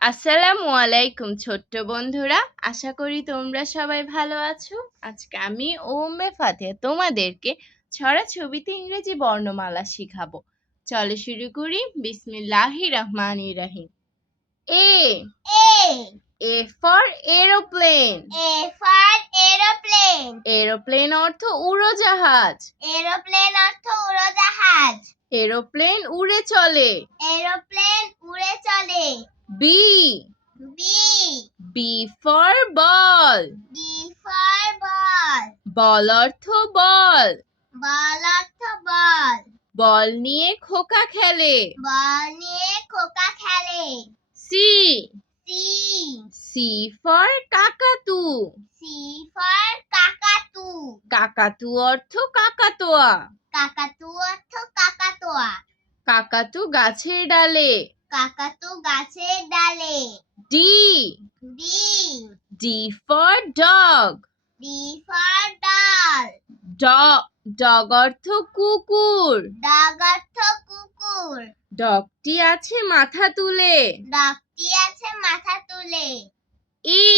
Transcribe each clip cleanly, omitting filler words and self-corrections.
আসসালামু আলাইকুম ছোট্ট বন্ধুরা, আশা করি তোমরা সবাই ভালো আছো। আজকে আমি ওম্মে ফাতিহা তোমাদেরকে ছড়া ছবিতে ইংরেজি বর্ণমালা শিখাবো। চলো শুরু করি। বিসমিল্লাহির রহমানির রহিম। A A for aeroplane. Aeroplane অর্থ উড়োজাহাজ। এরোপ্লেন উড়ে চলে। B B for ball. Ball অর্থ বল। বল নিয়ে খোকা খেলে। C C for cockatoo. Cockatoo অর্থ কাকাতুয়া। কাকাতু গাছের ডালে। D D for dog. Dog অর্থ কুকুর। ডগটি আছে মাথা তুলে। E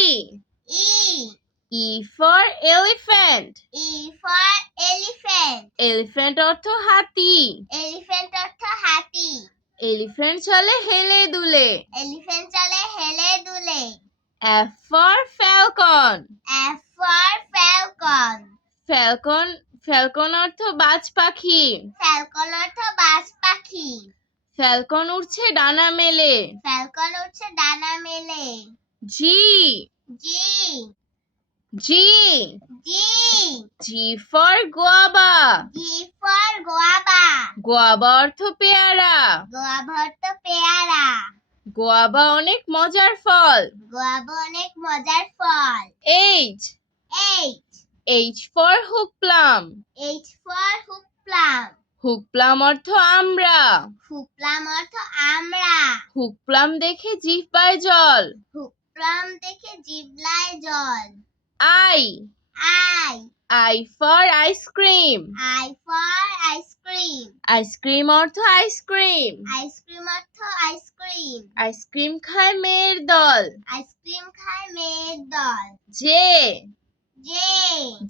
E for elephant. Elephant অর্থ হাতি। এলিফ্যান্ট চলে হেলে দুলে। F for Falcon. ফ্যালকন অর্থ বাজ পাখি। ফ্যালকন উড়ছে ডানা মেলে। G G G for guava. Guava অর্থ পেয়ারা। গোয়াবা অনেক মজার ফল। H H for hog plum. Hog plum অর্থ আমরা। হুক প্লাম দেখে জিহ্বায় জল। I I for ice cream. Ice cream অর্থ আইসক্রিম। আইসক্রিম খায় মেয়ের দল। J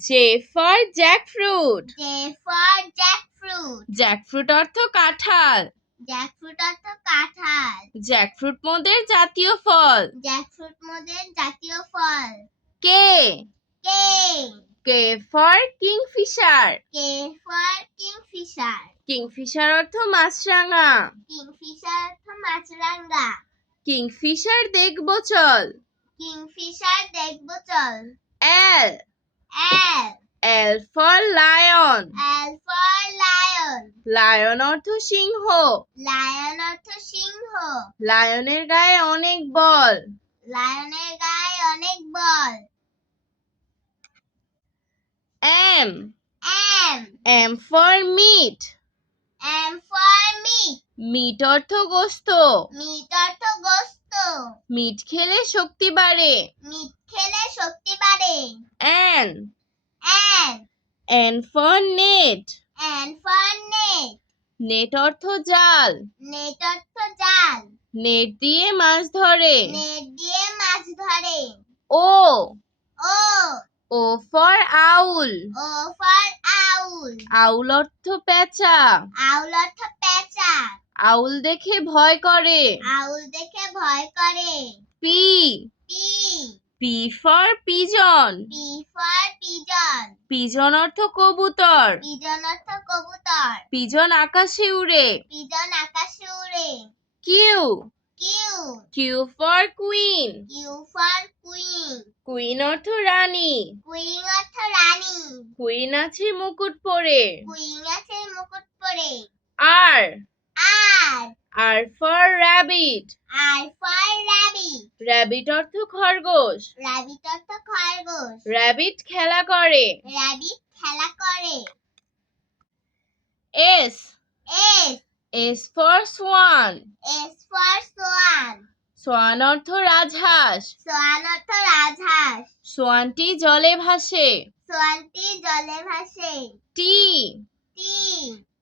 J for jackfruit. Jackfruit অর্থ কাঁঠাল। জ্যাকফ্রুট মোদের জাতীয় ফল। K K for kingfisher. Kingfisher অর্থ মাছরাঙা। কিংফিশার দেখবো চল। L L for lion. Lion অর্থ সিংহ। লায়নের গায়ে অনেক বল। M M for meat. Meat অর্থ গোস্ত। মিট খেলে শক্তি বাড়ে। N N for net. Net অর্থ জাল। নেট দিয়ে মাছ ধরে। ও ও ফর আউল। আউল অর্থ পেঁচা। আউল দেখে ভয় করে। P P for pigeon. Pigeon অর্থ কবুতর। পিজন আকাশে উড়ে। Q Q for queen. Queen অর্থ রানী। কুইন আছে মুকুট পরে। R R for rabbit. Rabbit অর্থ খরগোশ। র্যাবিট খেলা করে। S S for swan. Swan অর্থ রাজহাঁস। সোয়ানটি জলে ভাসে। T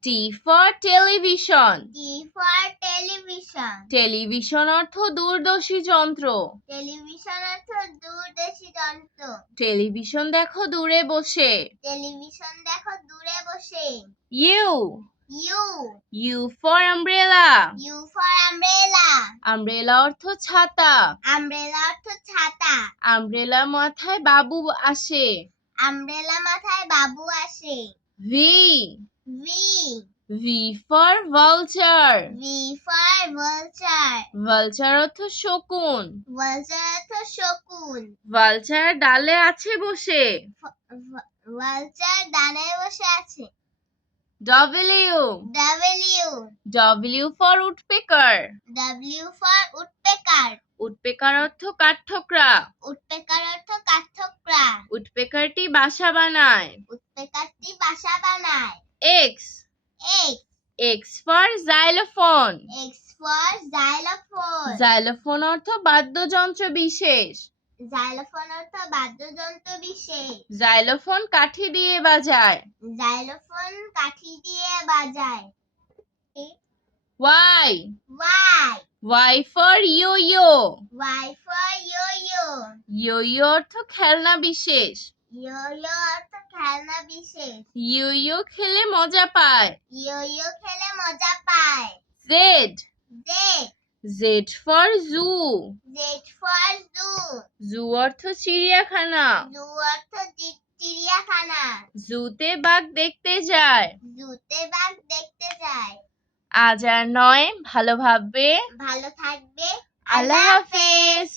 T for television. T for television. Television অর্থ দূরদর্শী যন্ত্র। টেলিভিশন অর্থ দূরদর্শী যন্ত্র। টেলিভিশন দেখো দূরে বসে। টেলিভিশন দেখো দূরে বসে। U. U. U for umbrella. U for umbrella. Umbrella অর্থ ছাতা। Umbrella অর্থ ছাতা। আমব্রেলা মাথায় বাবু আসে। Umbrella মাথায় বাবু আসে। V. V. V for vulture. V for vulture. vulture অর্থ শকুন। Vulture অর্থ শকুন। vulture ডালে আছে বসে। Vulture ডানে বসে আছে। W. W. W for woodpecker. W for woodpecker. woodpecker অর্থ কাঠঠোকরা। Woodpecker অর্থ কাঠঠোকরা। woodpeckerটি বাসা বানায়। Woodpeckerটি বাসা বানায়। X. X. X for xylophone. X for xylophone. xylophone অর্থ বাদ্যযন্ত্র বিশেষ। Xylophone অর্থ বাদ্যযন্ত্র বিশেষ। xylophone কাঠি দিয়ে বাজায়। Xylophone কাঠি দিয়ে বাজায়। Y. Y. Y for yo-yo. Y for yo-yo. yo-yo অর্থ খেলনা বিশেষ। Yo-yo অর্থ খেলনা বিশেষ। yo-yo খেলে মজা পায়। Yo-yo খেলে মজা পায়। Z. Z. Z for zoo. Z for zoo. zoo অর্থ চিড়িয়াখানা। Zoo অর্থ চিড়িয়াখানা। জুতে বাঘ দেখতে যায়। জুতে বাঘ দেখতে যায়। আজ আর নয়, ভালো ভাববে। ভালো থাকবে। আল্লাহ হাফেজ।